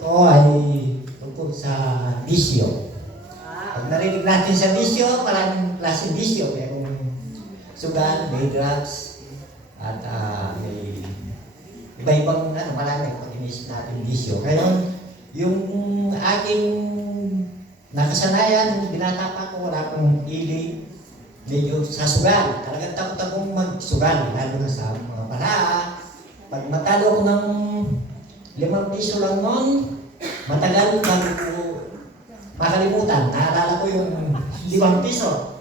ko ay tungkol sa bisyo. Pag narinig natin sa bisyo, maraming klaseng bisyo. Mayroong sugal, may drugs, at may iba-ibang marami pag inisip natin bisyo. Ngayon, yung aking nakasanayan, binata pa ko, wala akong ili, medyo sa sugal. Talagang takot akong magsugal, lalo na sa mga palaa. Pag matalo ko ng 5 piso lang noon, matagal bago ko makalimutan. Naalala ko yung 5 piso.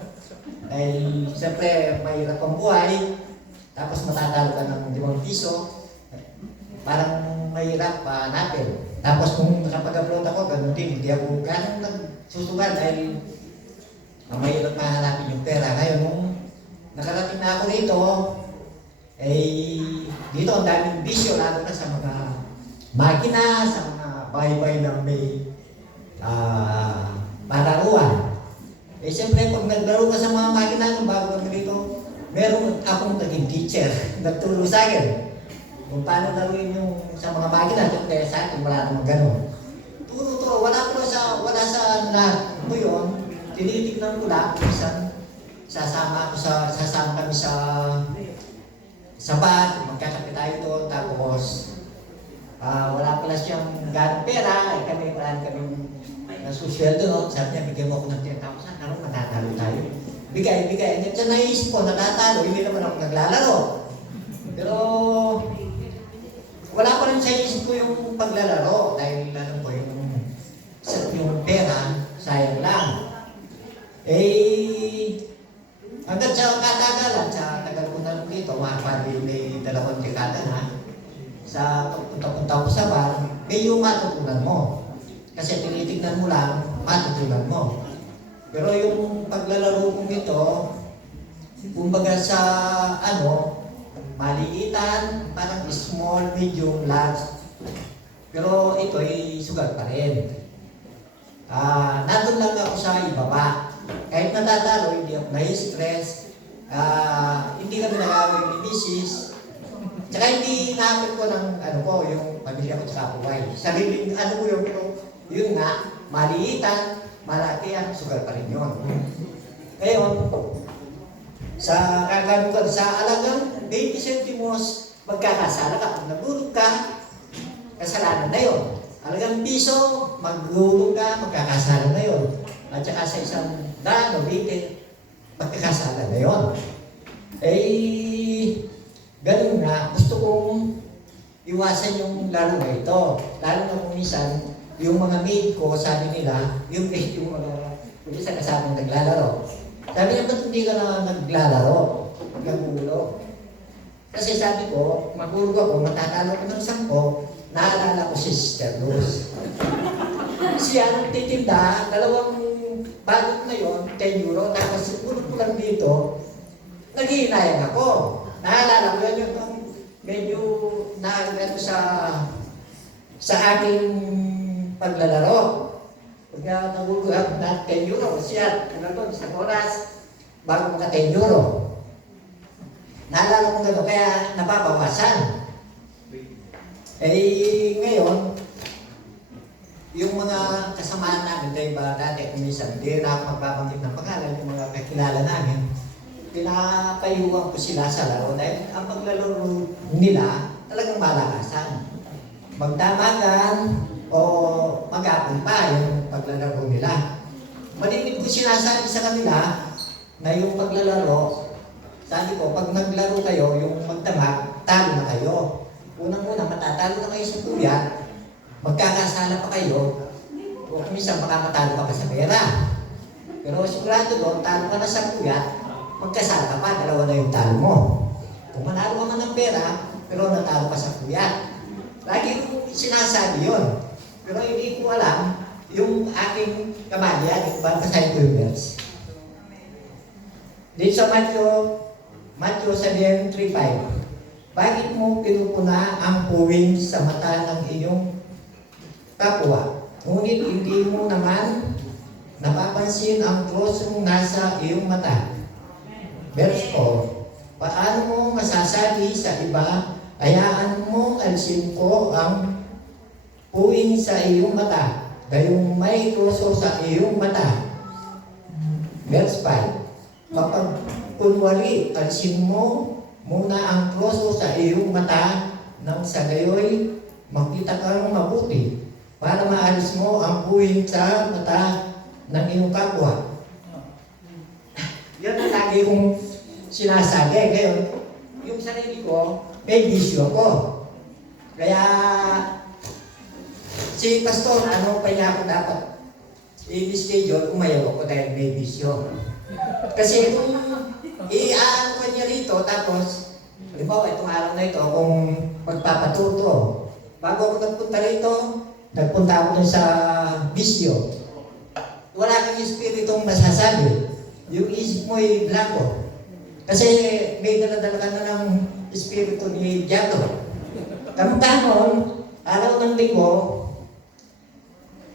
Dahil siyempre mahirap ang buhay, tapos matatalo ka ng 5 piso, parang mahirap natin. Tapos kung nakapag-upload ako, ganun din, hindi ako ganun nagsusugal dahil mahirap mahanapin yung pera. Ngayon, nung nakarating na ako rito, dito ang daming bisyo, lalo na sa mga makina, sa mga bahay-bahay na may pararuan. Siyempre, pag naglaro ka sa mga makina, bago kami dito, meron akong naging teacher, nagturo sa akin. Kung paano laruin yung sa mga makina, siyempre sa akin, wala namang gano'n. Turo, wala sa lahat mo yun, tinitignan ko lang, minsan sasama kami sa bar, magkakape tayo doon, tapos wala pala siyang ganong pera, wala kami social doon, sabi niya, bigyan mo ako ng 10,000, ano, matatalo tayo. Bigay. At naisip ko, natatalo, hindi naman ako naglalaro. Pero, wala pa rin sa isip ko yung paglalaro, dahil alam ko yung pera, sayang lang. Hanggang sa katagalan, sa tagal ko na lang dito, may 2 dekada na, sa pagpunta-punta ko sa bar, may yung matutunan mo. Kasi tinitignan mo lang, matutunan mo. Pero yung paglalaro kong ito, kumbaga sa maliitan, parang small, medium, large. Pero ito ay sugal pa rin. Nandun lang ako sa ibaba. Kahit natatalo, hindi ako na-stress. Hindi kami nagawin ni misis. Tsaka hindi naapit ko ng yung pamilya ko tsaka buhay. Sariling ko yun nga, maliitan, malaki ang sugal pa rin yun. Ngayon, sa alagang 20 centimos, magkakasala ka. Pag nagulog ka, kasalanan na yun. Alagang piso, magulog ka, magkakasala na yun. At saka sa isang daan o bitin, magkakasala na yun. Ganun nga, gusto kong iwasan yung laro na ito. Lalo na kung minsan, yung mga maid ko, sabi nila, yung isa kasama naglalaro. Sabi niya, ba't hindi ka na naglalaro? Naggulo. Kasi sabi ko, magulog ako, matatalo ko ng 10, naalala ko si Sister Luz. Siya nang titinda, 2 balot na yon, 10 euro, tapos gulog ko lang dito, naghihinayang ako. Naalala ko yan yung medyo naalala sa aking paglalaro. Pag nagulog ako na 10 euro, siya, isang oras, bago mga 10 euro. Naalala ko gano'n, kaya napabawasan. Ngayon, yung mga kasamaan namin, dati kung minsan, hindi na ako magbabanggit ng pangalan, yung mga kakilala namin, pinapayuhan ko sila sa laro dahil ang paglalaro nila talagang malakasan. Magdamagan o mag-apon pa yung paglalaro nila. Malinig ko sinasabi sa kanila na yung paglalaro, sabi ko, pag naglaro kayo, yung magdamag, talo na kayo. Unang-una, matatalo na kayo sa kuya, magkakasala pa kayo, o minsan baka matalo ka pa sa pera. Pero sigurado doon, talo ka na sa kuya, magkasala ka pa, 2 na yung talo mo. Kung manalo ka man ng pera, pero natalo ka sa kuya. Lagi kong sinasabi yun. Pero hindi ko alam yung aking kamalya, yung babasahin ko yung verse. Dito sa Matthew 7:3-5, bakit mo pinupuna ang puwing sa mata ng iyong kapwa? Ngunit hindi mo naman napapansin ang krusong nasa iyong mata. Verse 4, paano mo masasabi sa iba, hayaan mo alisin ko ang puwing sa iyong mata, gayong may troso sa iyong mata. Verse 5, kapag kunwari, alisin mo muna ang troso sa iyong mata nang sa gayoy makita kang mabuti para maalis mo ang puwing sa mata ng iyong kapwa. Yan ang lagi kong sinasabi. Ngayon, yung sarili ko, may bisyo ko. Kaya, si Pastor, ano pa niya ako dapat i-schedule, umayaw ako dahil may bisyo. Kasi kung i-aano ko niya rito, tapos, halimbawa, itong araw na ito, kung magpapatuto, bago ako nagpunta rito, nagpunta ako dun sa bisyo. Wala kang espiritong masasabi. Yung isip mo ay blanco. Kasi may dala-dala ka na ng espiritu ni Diablo. Kamutangon, araw ng linggo,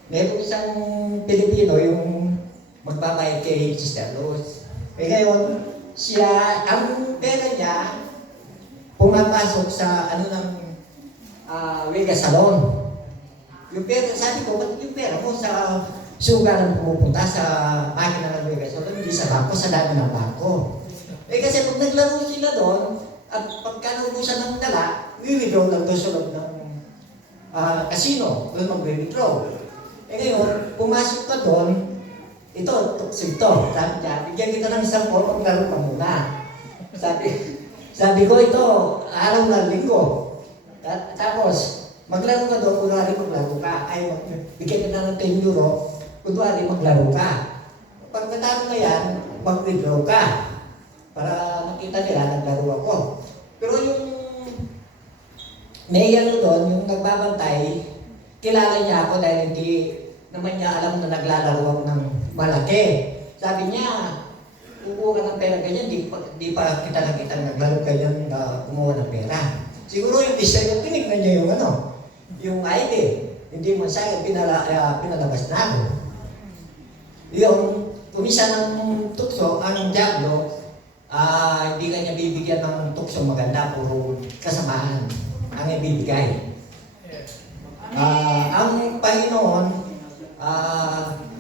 meron isang Pilipino yung magbabayad kay Sister Luz. Eh ngayon, siya, ang pera niya, pumapasok sa ano ng Vega Salon. Yung pera, sabi ko, ba't yung pera mo sa sugar ang pumupunta sa makina ng Vega Salon, hindi sa bangko, sa dami ng bangko. Eh kasi pag naglaro sila doon, at pagka naubusan ng dala, withdraw lang doon sa loob ng casino, doon mag-withdraw. Eh ngayon, pumasok ka doon, ito, tukso ito. Sabi niya, bigyan kita ng isang po, maglaro ka muna. Sabi ko, ito, araw na linggo. Tapos, maglaro ka doon, kunwari maglaro ka. Ay, bigyan kita ng 10 euro, kunwari maglaro ka. Pag natalo na yan, mag-withdraw ka. Para makita nila, naglaro ako. Pero yung may ano doon, yung nagbabantay, kilala niya ako dahil hindi naman niya alam na naglalaro ako ng malaki. Sabi niya, kukuha ka ng pera ganyan, di pa kita nakita naglaro ganyan na kumuha ng pera. Siguro yung isa yung tinignan niya yung ano, yung ID. Hindi mo sa akin pinalabas na ako. Yung kumisa ng tukso, ang Diablo, hindi ka niya bibigyan ng tukso maganda, puro kasamaan ang ibibigay. Ang Panginoon,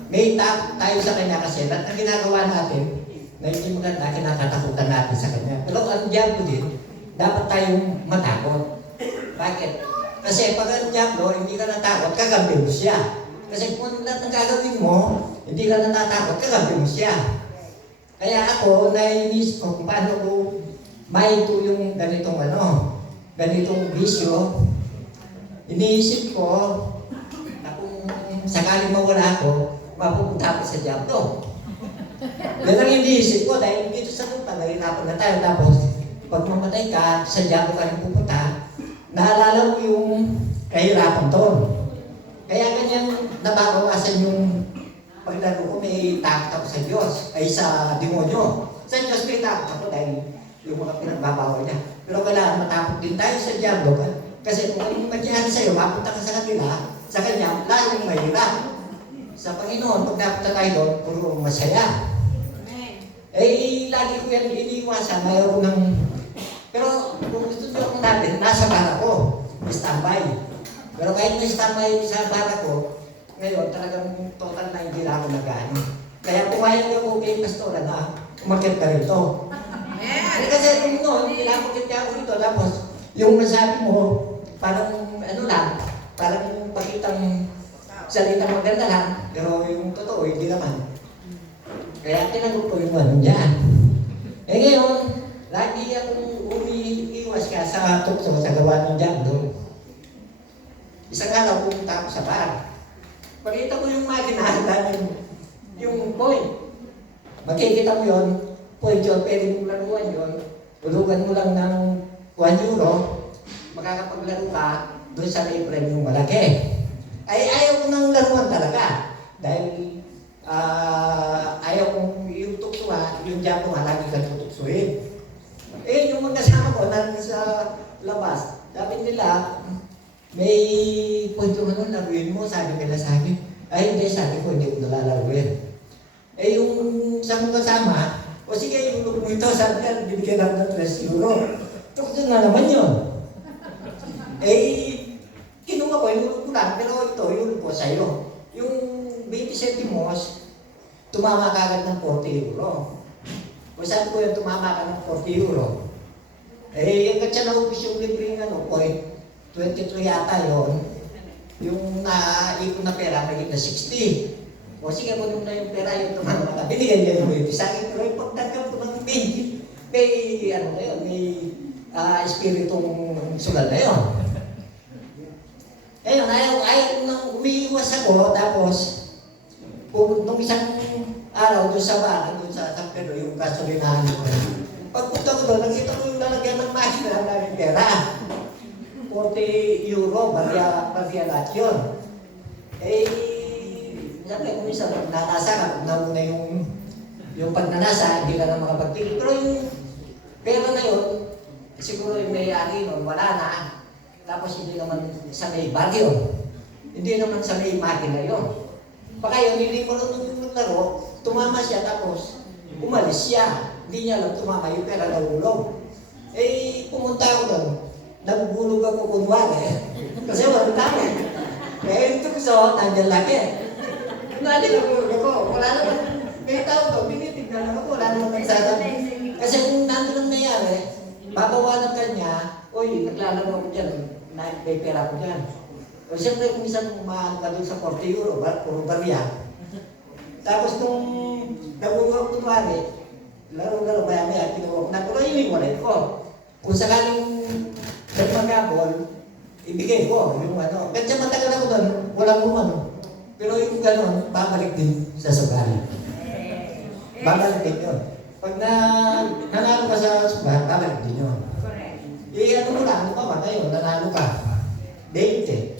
may tayo sa Kanya kasi at ang ginagawa natin na hindi maganda, kinakatakutan natin sa Kanya. Pero ang Diablo din, dapat tayong matakot. Bakit? Kasi pag ang Diablo, hindi ka natakot, kakampi mo siya. Kasi kung lahat ng gagawin mo, hindi ka natatakot, kakampi mo siya. Kaya ako, nainis ko kung paano ko maito yung ganitong bisyo. Iniisip ko na kung sakaling mawala ako, mapupunta ako sa Diablo. Yan ang iniisip ko dahil dito sa lupa, nahirapan na tayo. Tapos, pag mamatay ka, sa Diablo ka rin pupunta, naalala mo yung kahirapan doon. Kaya ganyan nababawasan yung paglaro ko, may takot ako sa Diyos, ay sa demonyo. Sa Diyos may takot ako dahil yung mga pinagbabawal niya. Pero kailangan matakot din tayo sa Diablo. Kasi kung anong mangyari sa'yo, mapunta ka sa kanila, sa Kanya, lalong mahirap. Sa Panginoon, pag napunta tayo doon, puro masaya. Eh, lagi ko yan iniiwasan, mayroon ng... Pero kung gusto nyo akong natin, nasa bara ko, standby. Pero kahit na standby sa bara ko, ngayon talagang total na hindi na ako nag-ano. Kaya pumayag ako kay Pastora na umakit ka rito. Kasi kung noon, pinapakit niya ako rito, tapos yung masabi mo, parang ano lang, parang pakitang salita maganda lang, pero yung totoo, hindi naman. Kaya tinagot ko yung ano dyan. Eh ngayon, lagi akong umiiwas ka sa tukso sa gawa ng Diablo. Isang araw, pumunta ako sa bar. Pagkita ko yung makina, yung point. Makikita mo yun, point yun, pwede mong laruan yun. Ulugan mo lang ng 1 euro, makakapaglaro ka doon sa libre yung malaki. Ay ayaw ko ng laruan talaga. Dahil ayaw kong yung tuksuhan, yung Diablo lagi kang tutuksuhin. Eh, yung magkasama ko nandun sa labas, sabi nila, may punto mo laruin mo, sabi nila sa akin. Ay hindi, sabi ko, hindi ko nalalaruin. Eh, yung sa mga kasama, o sige, yung look mo ito, sabi niya, bibigyan natin ng 3 euro. Tukso na naman yun. Eh, kinuha ko, yung look ko lang, pero ito, yun po sa'yo. Yung 20 centimos, tumama ka agad ng 40 euro. Kung saan po yung tumama ka ng 40 euro? Eh, hanggang siya naubos yung libreng point 23 yata yun. Yung naipon na pera, magiging na 60. O sige, kung na yung pera, yung tumama ka, binigyan niya yung 20 sa akin. Pero yung pagtanggap ko ng 20, may, ano na yun, may espiritong sugal na yun. Ayun, ayaw nang umiiwas ako, tapos, nung isang araw doon sa bahay, doon sa San Pedro, yung gasolinahan ko. Pagpunta ko doon, nakita ko yung lalagyan ng makina ng pera. 40 euro, barya lahat yun. Eh, sabi ko minsan, nanasa ka, pag nauna yung pagnanasa, hindi ka na makapagpili. Pero yung pera na yun, siguro yung may-ari nun, wala na. Tapos hindi naman sa may baryo. Hindi naman sa may makina yun. Baka yun, hindi ko nung laro, tumama siya tapos umalis siya. Hindi niya alam tumama yung pera na ulog. Eh, pumunta ako doon. Nagugulog ako kunwari. Kasi walang tao. Eh, ito gusto, nandiyan lagi. Kunwari, nagugulog ako. Wala naman, may tao to, tinitignan ako. Wala naman nagsasabi. Kasi kung nandun ang nangyari, babawalan ka niya, uy, naglalaro ako dyan, may pera ko dyan. O siyempre, kung minsan umahan ka doon sa 40 euro, puro barya. Tapos nung nagugulog ko kunwari, laro-laro, maya-maya, kinuha ko na, pero yung wallet ko. Kung sakaling nagmagabol, ibigay ko yung ano. Kasi matagal ako doon, walang umano. Pero yung gano'n, babalik din sa sugal. Babalik din yun. Pag nanalo ka sa sugal, babalik din yun. Ano mo lang, ano ka ba ngayon, nanalo ka. 20.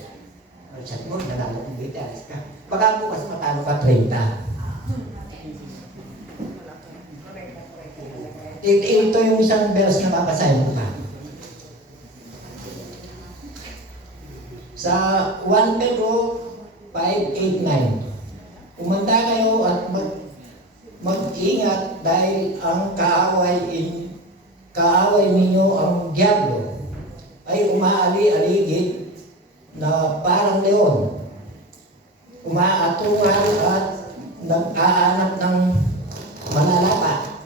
Chat mo, nanalo kong 20, alis ka. Baka bukas matalo ka 30. Ito yung isang verse na papasahin ko ka. Sa 1 Pedro 5:8-9, umanda kayo at mag-ingat dahil ang kaaway ninyo ang diablo ay umaali-aligid na parang leon, umaatungal at nag-aanap ng manalapa.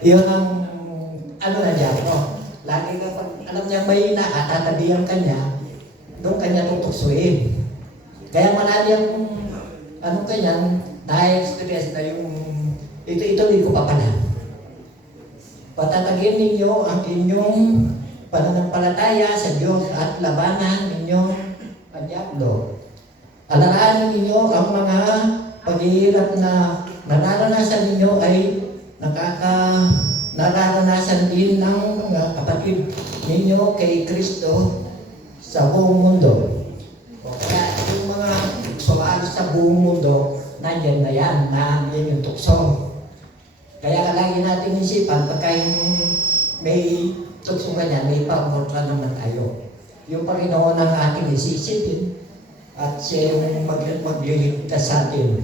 Yun ang ano na diablo. Lagi ka pag alam niya may nakatatabihan kanya, doon kanya tutuksuin. Kaya marami ang anong kanyan, na-experience na yung ito ko pa pala. Patatagin ninyo ang inyong pananampalataya sa Diyos at labanan ninyo ang diablo. Alalahanin ninyo ang mga paghihirap na nararanasan ninyo ay nararanasan din ng mga kapatid ninyo kay Kristo sa buong mundo. Kaya yung mga sumali sa buong mundo, nandiyan na yan, na yan yung tukso. Kaya lagi natin isipan, pagka may tukso ganyan, may pangkontra naman tayo. Yung Panginoon ang ating isisipin at siya yung magliligtas sa atin.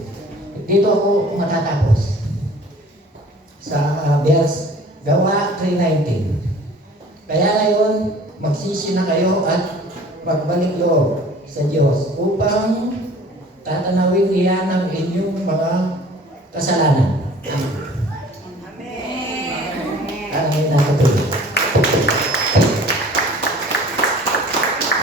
Dito ako matatapos sa verse Gawa 3:19. Kaya ngayon, magsisi na kayo at magbalik loob sa Diyos upang tatanawin niya ng inyong mga kasalanan. Amen. Amen.